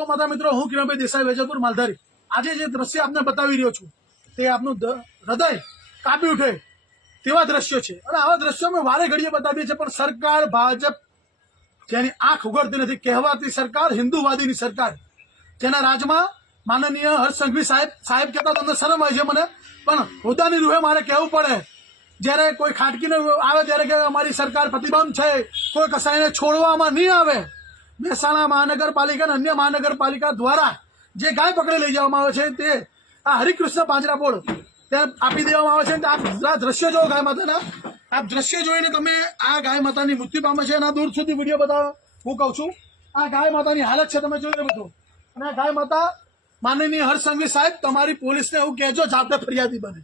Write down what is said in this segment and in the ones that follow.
તો માતા મિત્રો, હું કિરણભાઈ દેસાઈ, વેજલપુર, માલધારી. આજે જે દ્રશ્ય આપને બતાવી રહ્યો છું, તે આપનું હૃદય કાપી ઉઠે તેવા દ્રશ્યો છે. અને આવા દ્રશ્યો અમે વારે ઘડીએ બતાવીએ છીએ, પણ સરકાર, ભાજપ, જેની આંખ ઉગડતી નથી, કહેવાતી સરકાર, હિન્દુવાદીની સરકાર, જેના રાજમાં માનનીય હર્ષ સંઘવી સાહેબ સાહેબ કહેતા તમને શરમ આવે છે મને. પણ હોદ્દાની રૂહે મારે કહેવું પડે, જ્યારે કોઈ ખાટકીને આવે, ત્યારે કે અમારી સરકાર પ્રતિબંધ છે, કોઈ કસાઈને છોડવામાં નહીં આવે મહેસાણા મહાનગરપાલિકા અને અન્ય મહાનગરપાલિકા દ્વારા જે ગાય પકડી લઈ જવામાં આવે છે તે આ હરિકૃષ્ણ પાંજરાપોળ ત્યાં આપી દેવામાં આવે છે આપ દ્રશ્ય જોવો ગાય માતાના. આપ દ્રશ્ય જોઈને તમે આ ગાય માતાની મૃત્યુ પામે છે એના દૂર સુધી વીડિયો બતાવો. હું કહું છું, આ ગાય માતાની હાલત છે, તમે જોઈ રહ્યો બધું. અને આ ગાય માતા માનનીય હર્ષ સાહેબ, તમારી પોલીસને એવું કહેજો, જાતે ફરિયાદી બને.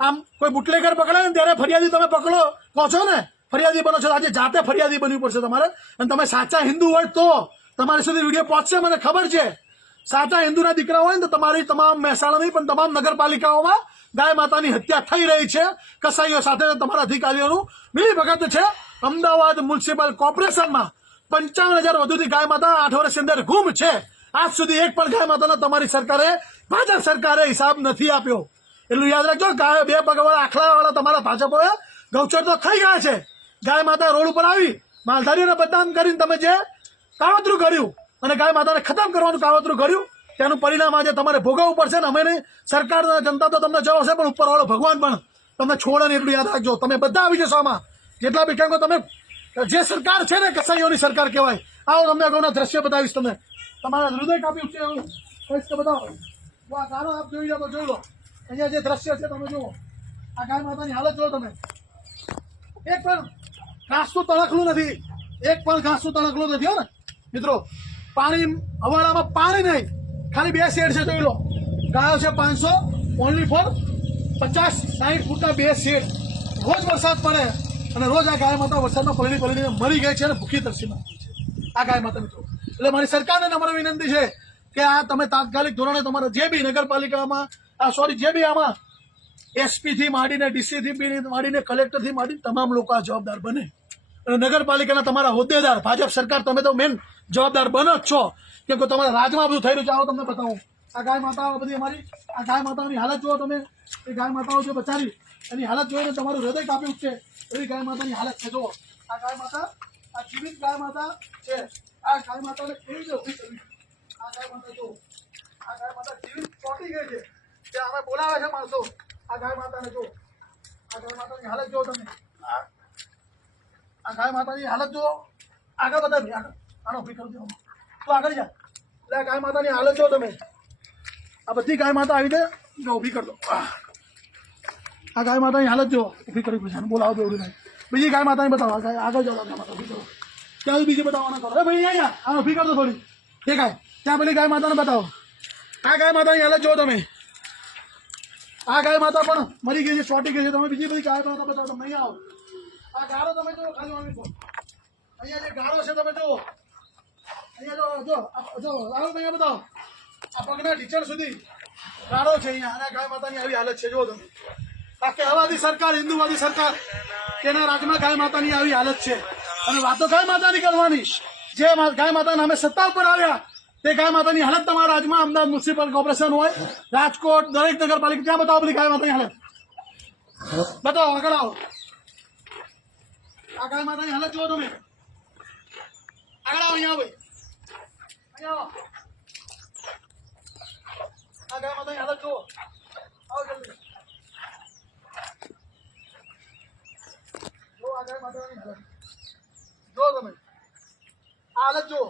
આમ કોઈ બુટલેગર પકડે ને ત્યારે ફરિયાદી તમે પકડો. કહો છો ને? ફરિયાદી બનો છો. આજે જાતે ફરિયાદી બનવી પડશે તમારે. અને તમે સાચા હિન્દુ હોય તો તમારી સુધી વીડિયો પહોંચશે, મને ખબર છે. સાચા હિન્દુના દીકરા હોય ને તો તમારી તમામ મહેસાણાની પણ તમામ નગરપાલિકાઓમાં ગાય માતાની હત્યા થઈ રહી છે. કસાઈઓ સાથે તમારા અધિકારીઓનું મિલી ભગત છે. અમદાવાદ મ્યુનિસિપલ કોર્પોરેશનમાં પંચાવન હજાર વધુથી ગાય માતા આઠ વર્ષની અંદર ગુમ છે. આજ સુધી એક પણ ગાય માતાનો તમારી સરકારે, ભાજપ સરકારે હિસાબ નથી આપ્યો. એટલું યાદ રાખજો, ગાય બે પગવાળા, આખલાવાળા તમારા ભાજપોએ ગૌચર તો ખાઈ ગયા છે. ગાય માતા રોડ ઉપર આવી, માલધારીઓને બદનામ કરીને તમે જે કાવતરું કર્યું અને ગાય માતાને ખતમ કરવાનું કાવતરું કર્યું તેનું પરિણામ આજે તમારે ભોગવવું પડશે ને અમે નહીં. સરકાર જનતા તો તમને જવાશે પણ ઉપરવાળો ભગવાન પણ તમને છોડે ને એટલું યાદ રાખજો. તમે બધા આવી જશો આમાં. જેટલા બી કેમ તમે, જે સરકાર છે ને કસાઈઓની સરકાર કહેવાય, આવો તમને અગાઉના દ્રશ્ય બતાવીશ તમને. તમારા હૃદય કાપી ઉઠશે એવું. કહીશ કે બતાવો આ ગાનો આપ જોઈ લો જોઈ લો. અહીંયા જે દ્રશ્ય છે તમે જુઓ. આ ગાય માતાની હાલત જુઓ તમે. એક પણ ઘાસનું તણખલું નથી. એક પણ ઘાસનું તણખલું નથી, હો ને. મિત્રો, પાણી હવાડામાં પાણી નહીં. ખાલી બે શેડ છે, જોઈ લો. ગાયો છે પાંચસો, ઓનલી ફોર પચાસ સાઠ ફૂટના બે શેડ. રોજ વરસાદ પડે અને રોજ આ ગાય માતા વરસાદમાં પલળી પલળીને મરી ગઈ છે અને ભૂખી તરસીમાં આ ગાય માતા, મિત્રો. એટલે મારી સરકારને નમ્ર વિનંતી છે કે આ તમે તાત્કાલિક ધોરણે તમારા જે બી નગરપાલિકામાં, આ સોરી જે બી આમાં એસપી થી માંડીને ડીસીથી માંડીને કલેક્ટરથી માંડીને તમામ લોકો આ જવાબદાર બને. અને નગરપાલિકાના તમારા હોદ્દેદાર, ભાજપ સરકાર, તમે તો મેન જવાબદાર બનો જ છો. કેમ કે તમારા રાજમાં બધું થઈ રહ્યું છે. આવો તમને બતાવું. આ ગાય માતાઓ બધી અમારી, આ ગાય માતાઓની હાલત જુઓ તમે. એ ગાય માતાઓ છે બચારી. એની હાલત જોઈને તમારું હૃદય કાપી ઉઠશે. એવી ગાય માતાની હાલત છે. જુઓ. આ ગાય માતા, આ જીવિત ગાય માતા છે. આ ગાય માતાને કેવી રીતે ઊભી કરવી? આ ગાય માતા જુઓ. આ ગાય માતા જીવિત ચોટી ગઈ છે. તે અમે બોલાવે છે માણસો. આ ગાય માતાને જો આ ગાય માતાની હાલત જો તમે આ આ ગાય માતાની હાલત જો આગળ બતાવી આગળ આનો ઊભી કરી દો તો આગળ જા એટલે આ ગાય માતાની હાલત જો તમે આ બધી ગાય માતા આવી દે જો ઊભી કરી દો આહ. આ ગાય માતાની હાલત જો ઊભી કરી પૂછાને બોલાવો દો ઉડી બીજી ગાય માતાની બતાવો આ ગાય આગળ જાઓ ગાય માતા ઊભી કરો ત્યાં બીજી બતાવવાના કરો એ ભાઈ અહીંયા આ ઊભી કરી દો થોડી એ ગાય ત્યાં પેલી ગાય માતાને બતાવો આ ગાય માતાની હાલત જો તમે આ ગાય માતા પણ મરી ગઈ છે, ચોટી ગઈ છે. તમે બીજી બધી ગાય માતા બતાવો, તમે અહીંયા આવો. આ ગારો તમે જુઓ, ખાલી આવી અહીંયા જે ગારો છે, તમે જુઓ. અહીંયા જો જો જો લાવો અહીંયા બતાવો. આ પગના ટીચર સુધી ગારો છે અહીંયા. અને ગાય માતાની આવી હાલત છે, જુઓ તમે. આ કહેવાદી સરકાર, હિન્દુવાદી સરકાર, તેના રાજમાં ગાય માતાની આવી હાલત છે. અને વાતો ગાય માતાની કરવાની. જે ગાય માતા નામે સત્તા ઉપર આવ્યા તે ગાય માતાની હાલત તમારા રાજમાં અમદાવાદ મ્યુનિસિપલ કોર્પોરેશન હોય, રાજકોટ, દરેક નગરપાલિકા ત્યાં બતાવો બધી ગાય માતાની હાલત? બતાવો, આગળ આવો. આ ગાય માતાની હાલત જુઓ તમે. આગળ આવો અહીંયા ભાઈ. અહીંયા આ ગાય માતાની હાલત જુઓ. આવો જલ્દી. જો આ ગાય માતાની હાલત. જો તમે. હાલત જુઓ.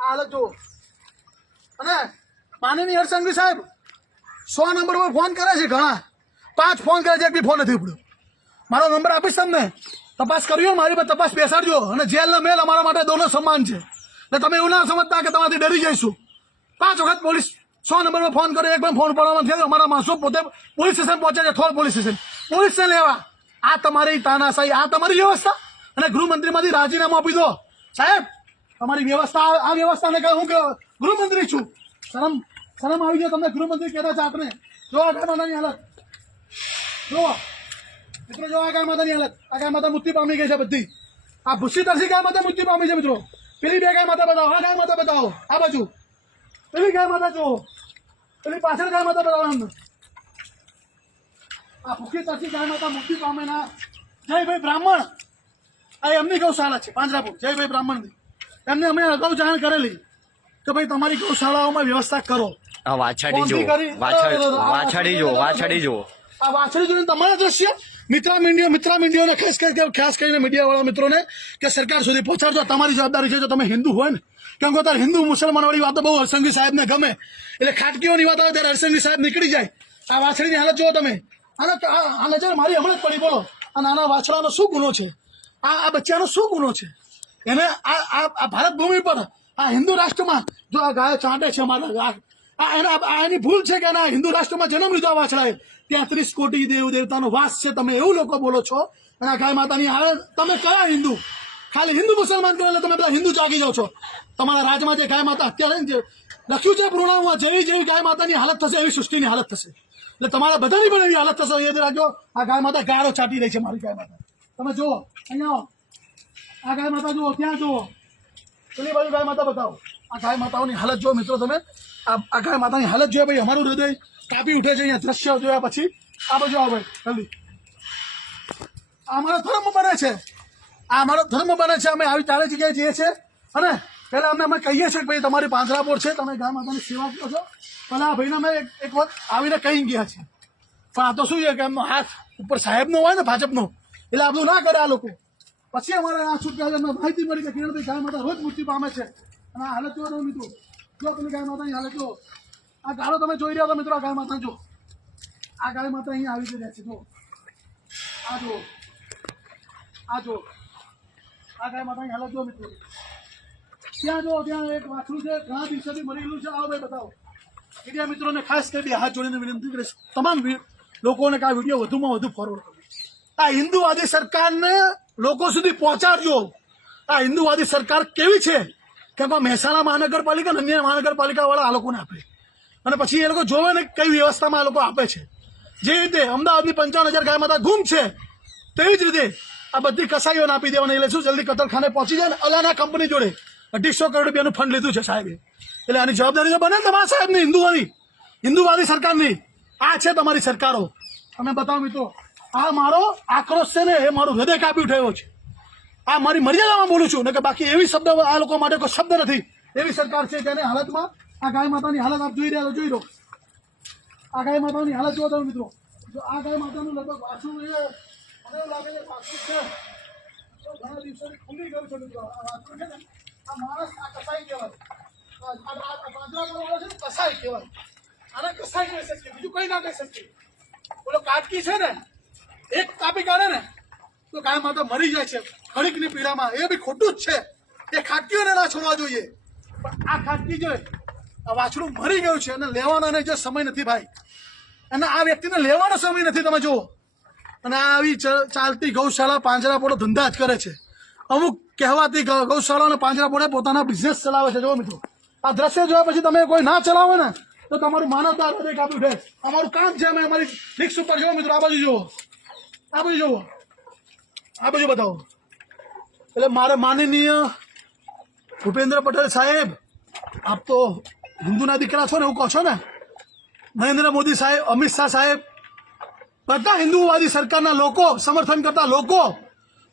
આ હાલત જુઓ અને માનનીય હરસંઘવી સાહેબ, સો નંબર પર ફોન કરે છે ઘણા. પાંચ ફોન કરે છે, એક બી ફોન નથી ઉપડ્યો. મારો નંબર આપીશ તમને? તપાસ કર્યો મારી પર તપાસ બેસાડજો. અને જેલના મેલ અમારા માટે દોનો સમાન છે. એટલે તમે એવું ના સમજતા કે તમારાથી ડરી જઈશું. પાંચ વખત પોલીસ સો નંબર પર ફોન કર્યો, એક પણ ફોન પડવામાં થયો અમારા માણસો પોતે પોલીસ સ્ટેશન પહોંચે છે, થોડ પોલીસ સ્ટેશન. પોલીસને લેવા. આ તમારી તાનાશાહી, આ તમારી વ્યવસ્થા. અને ગૃહમંત્રીમાંથી રાજીનામું આપી દો. સાહેબ તમારી વ્યવસ્થા આ- વ્યવસ્થાને કહે હું ગૃહમંત્રી છું. શરમ શરમ આવી ગયો તમને? ગૃહમંત્રી કહેતા છે આપણે જો આ ગાય માતાની હાલત. જો મિત્રો, જો આ ગાય માતાની હાલત. આ માતા મૃત્યુ પામી ગઈ છે બધી. આ ભૂસી તરસી ગાય માતા મૃત્યુ પામી છે, મિત્રો. પેલી બે ગાય માતા બતાવો. આ ગાય માતા બતાવો. આ બાજુ. પેલી ગાય માતા જુઓ. પેલી પાછળ ગાય માતા બતાવો એમને. આ ભૂખી તરસી ગાય માતા મૃત્યુ પામે ના જયભાઈ બ્રાહ્મણ. આ એમની ગૌશાળા છે, પાંજરાપુર. જયભાઈ બ્રાહ્મણની. એમને અમે અગાઉ જાણ કરેલી કે ભાઈ તમારી ગૌશાળાઓમાં વ્યવસ્થા કરો આ વાછાડી જો વાછાડી આ વાછાડી જો આ વાછડી જોઈને તમારા દ્રશ્ય મિત્રા મીડિયા મિત્રા મીડિયાને ખાસ કરીને ખાસ કરીને મીડિયાવાળા મિત્રોને કે સરકાર સુધી પહોંચાડજો તમારી જવાબદારી છે જો તમે હિન્દુ હોય ને કેમ કે હિન્દુ મુસલમાનવાળી વાતો બહુ હરસંગી સાહેબને ગમે એટલે ખાટકીઓની વાત આવે ત્યારે હરસંગી સાહેબ નીકળી જાય આ વાછડીની હાલત જુઓ તમે અને આ આ નજર મારી હમણાં જ પડી બોલો આ નાના વાછડાનો શું ગુનો છે આ આ બચ્ચાનો શું ગુનો છે એને આ ભારત ભૂમિ પર, આ હિન્દુ રાષ્ટ્રમાં, જો આ ગાય ચાંટે છે મારા આ એના, આ એની ભૂલ છે કે એના હિન્દુ રાષ્ટ્રમાં જન્મ લીધો વાછળાએ ત્યાં ત્રીસ કોટી દેવ દેવતાનો વાસ છે, તમે એવું લોકો બોલો છો, અને આ ગાય માતાની હારે તમે કયા હિન્દુ? ખાલી હિન્દુ મુસલમાન કરો એટલે તમે બધા હિન્દુ જાગી જાઓ છો. તમારા રાજમાં જે ગાય માતા અત્યારે જે લખ્યું છે પૂર્ણામાં, જેવી જેવી ગાય માતાની હાલત થશે, એવી સૃષ્ટિની હાલત થશે. એટલે તમારા બધાની પણ એવી હાલત થશે યાદ રાખજો આ ગાય માતા ગાળો ચાટી રહી છે, મારી ગાય માતા. તમે જુઓ, અહીંયા આ ગાય માતા જુઓ ત્યાં જુઓ? પેલી બાજુ ગાય માતા બતાવો. આ ગાય માતાઓની હાલત જુઓ મિત્રો તમે. આ ગાય માતાની હાલત જોઈએ ભાઈ, અમારું હૃદય કાપી ઉઠે છે અહીંયા દ્રશ્ય જોયા પછી. આ બાજુ આવો ભાઈ, જલ્દી. આ અમારો ધર્મ બને છે. આ અમારો ધર્મ બને છે. અમે આવી ચારે જગ્યાએ જઈએ છીએ. અને પહેલાં અમે અમે કહીએ છીએ કે ભાઈ, તમારી પાંજરાપોર છે, તમે ગાય માતાની સેવા કરો છો. પણ આ ભાઈને અમે એક વખત આવીને કહી ગયા છે પણ આ તો શું છે કે એમનો હાથ ઉપર સાહેબનો હોય ને, ભાજપનો. એટલે આ બધું ના કરે આ લોકો. પછી અમારે આ છૂટકા અમને માહિતી મળી કે કિરણભાઈ ગાય માતા રોજ મૃત્યુ પામે છે. અને આ હાલત જોવા મિત્રો. જો તમે ગાય માતાની હાલત જો આ ગાળો તમે જોઈ રહ્યા છો મિત્રો, આ ગાય માતા જો આ ગાય માતા અહીંયા આવી રહ્યા છે જો આ જો આ જો આ ગાય માતાની હાલત જો મિત્રો. ત્યાં જો ત્યાં એક વાછરું છે, ઘણા દિવસોથી મરેલું છે. આવો ભાઈ, બતાવો. મીડિયા મિત્રોને ખાસ કરી હાથ જોડીને વિનંતી કરીશ. તમામ લોકોને આ વીડિયો વધુમાં વધુ ફોરવર્ડ કરો આ હિન્દુવાદી સરકારને લોકો સુધી પહોંચાડજો. આ હિન્દુવાદી સરકાર કેવી છે? કે આમાં મહેસાણા મહાનગરપાલિકા અને અન્ય મહાનગરપાલિકાવાળા આ લોકોને આપે. અને પછી એ લોકો જોવે ને કઈ વ્યવસ્થામાં આ લોકો આપે છે. જે રીતે અમદાવાદની પંચાવન હજાર ગાય માતા ગુમ છે, તેવી જ રીતે આ બધી કસાઈઓને આપી દેવાની એટલે શું? જલ્દી કતલખાને પહોંચી જાય ને અલાના કંપની જોડે અઢીસો કરોડ રૂપિયાનું ફંડ લીધું છે સાહેબે. એટલે આની જવાબદારી તો બને તમારા સાહેબની હિન્દુવાદી હિન્દુવાદી સરકારની. આ છે તમારી સરકારો. તમે બતાવો મિત્રો. આ મારો આક્રોશ છે ને એ મારું હૃદય કાપી ઉઠાયો છે. આ મારી મર્યાદામાં બોલું છું ને કે બાકી એવી શબ્દ, આ લોકો માટે કોઈ શબ્દ નથી. એવી સરકાર છે તેની હાલતમાં આ ગાય માતાની હાલત આપ જોઈ રહ્યા જોઈ લો. આ ગાય માતાની હાલત જોવા તમે મિત્રો. જો આ ગાય માતાનું લગભગ વાસું મને લાગે છે વાસું છે. કસાઈ કહેવાય. આને કસાઈ કહી શકીએ, બીજું કઈ ના કહી શકીએ. બોલો, કાટકી છે ને? એક કાપી કાઢે ને, તો ગાય માતા મરી જાય છે. ખડીકની પીડામાં. એ બી ખોટું જ છે. એ ખાટકીઓને ના છોડવા જોઈએ. આ ખાટકી જોઈ આ વાછડું મરી ગયું છે અને લેવાનો એને જે સમય નથી ભાઈ. અને આ વ્યક્તિને લેવાનો સમય નથી, તમે જુઓ. અને આવી ચાલતી ગૌશાળા પાંજરાપોળો ધંધા જ કરે છે. અમુક કહેવાતી ગૌશાળા અને પાંજરાપોળે પોતાના બિઝનેસ ચલાવે છે જો મિત્રો. આ દ્રશ્ય જોયા પછી તમે કોઈ ના ચલાવો ને, તો તમારું માનવતા હૃદય કાપી છે અમારું કામ છે, અમે અમારી રિક્સ ઉપર જુઓ મિત્રો, આ બાજુ જુઓ. આ બધું જુઓ આ બધું બતાવો. એટલે મારે માનનીય ભૂપેન્દ્ર પટેલ સાહેબ, આપ તો હિન્દુના દીકરા છો ને એવું કહો છો ને? નરેન્દ્ર મોદી સાહેબ, અમિત શાહ સાહેબ, બધા હિન્દુવાદી સરકારના લોકો, સમર્થન કરતા લોકો,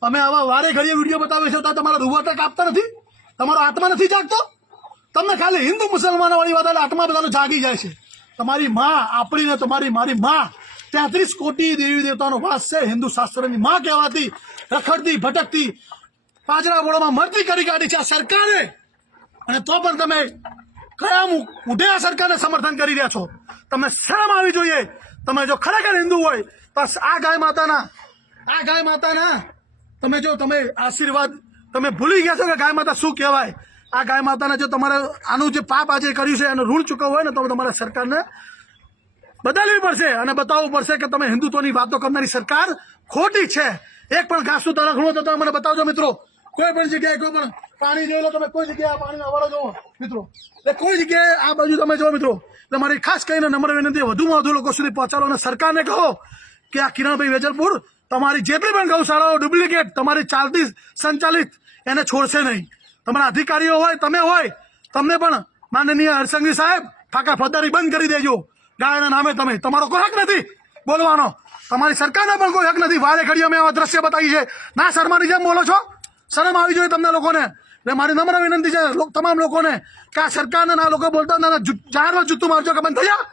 અમે આવા વારે ઘડીએ વીડિયો બતાવીએ છે તો તમારા રૂવાટા કાપતા નથી? તમારો આત્મા નથી જાગતો? તમને ખાલી હિન્દુ મુસલમાનો વાળી વાત આત્મા બધાનો જાગી જાય છે. તમારી માં, આપણી ને તમારી મારી માં તેત્રીસ કોટી દેવી દેવતાનો વાસ છે. હિન્દુ શાસ્ત્રની માં કહેવાતી, રખડતી, ભટકતી પાજરા બોળામાં મરતી કરી કાઢી છે આ સરકારે. અને તો પણ તમે કયા મુદ્દે આ સરકારને સમર્થન કરી રહ્યા છો? તમે શરમ આવી જોઈએ? તમે જો ખરેખર હિન્દુ હોય તો આ ગાય માતાના, આ ગાય માતાના, તમે જો, તમે આશીર્વાદ, તમે ભૂલી ગયા છો કે ગાય માતા શું કહેવાય? આ ગાય માતાને જો તમારે, આનું જે પાપ આજે કર્યું છે, એનું ઋણ ચૂકવવું હોય ને, તો તમારે સરકારને બદલવી પડશે અને બતાવવું પડશે કે તમે હિન્દુત્વની વાતો કરનારી સરકાર ખોટી છે. એક પણ ઘાસનું તરખણું હોય તો તમે મને બતાવજો, મિત્રો. કોઈ પણ જગ્યાએ, કોઈ પણ પાણી જોઈ તમે, કોઈ જગ્યાએ પાણી અવાડો જોવો, મિત્રો. એટલે કોઈ જગ્યાએ આ બાજુ તમે જો મિત્રો. એટલે મારી ખાસ કરીને નમ્ર વિનંતી, વધુમાં વધુ લોકો સુધી પહોંચાડો અને સરકારને કહો કે આ કિરણભાઈ વેજલપુર તમારી જેટલી પણ ગૌશાળાઓ, ડુપ્લિકેટ, તમારી ચાલતી સંચાલિત, એને છોડશે નહીં. તમારા અધિકારીઓ હોય, તમે હોય, તમને પણ માનનીય હરસંઘવી સાહેબ, ફાકા ફદારી બંધ કરી દેજો. ગાયના નામે તમે. તમારો કોઈ હક નથી. બોલવાનો. તમારી સરકારને પણ કોઈ હક નથી. વારે ઘડીએ અમે આવા દ્રશ્ય બતાવી છે ના શર્માની જેમ બોલો છો. શરમ આવી જોઈએ તમને લોકોને. એટલે મારી નમ્ર વિનંતી છે તમામ લોકોને કે આ સરકારને ના લોકો બોલતા ના જાહેરમાં જૂતું મારજો કે બંધ થઈ જા.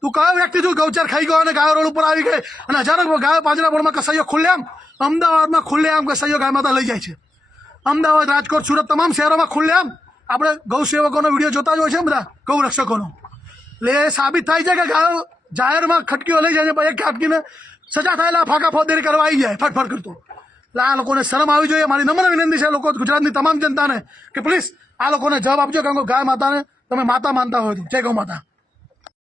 તું કયો વ્યક્તિ છું? ગૌચર ખાઈ ગયો અને ગાયો રોડ ઉપર આવી ગઈ. અને હજારો ગાયો પાંજરા બોર્ડમાં કસાઈઓ ખુલ્લેઆમ અમદાવાદમાં ખુલ્લેઆમ કસાઈઓ ગાય માતા લઈ જાય છે. અમદાવાદ, રાજકોટ, સુરત, તમામ શહેરોમાં ખુલ્લેઆમ આપણે ગૌ સેવકોનો વીડિયો જોતા જ હોય છે બધા. ગૌ એ સાબિત થાય છે કે ગાયો જાહેરમાં ખટકીઓ લઈ જાય છે એક ખટકીને સજા થયેલા ફાકા ફોદેરી કરવા આવી જાય, ફટફટ કરતો. એટલે આ લોકોને શરમ આવી જોઈએ. મારી નમ્ર વિનંતી છે લોકો ગુજરાતની તમામ જનતાને કે પ્લીઝ આ લોકોને જવાબ આપજો કારણ કે ગાય માતાને તમે માતા માનતા હોય તો. જય ગૌ માતા.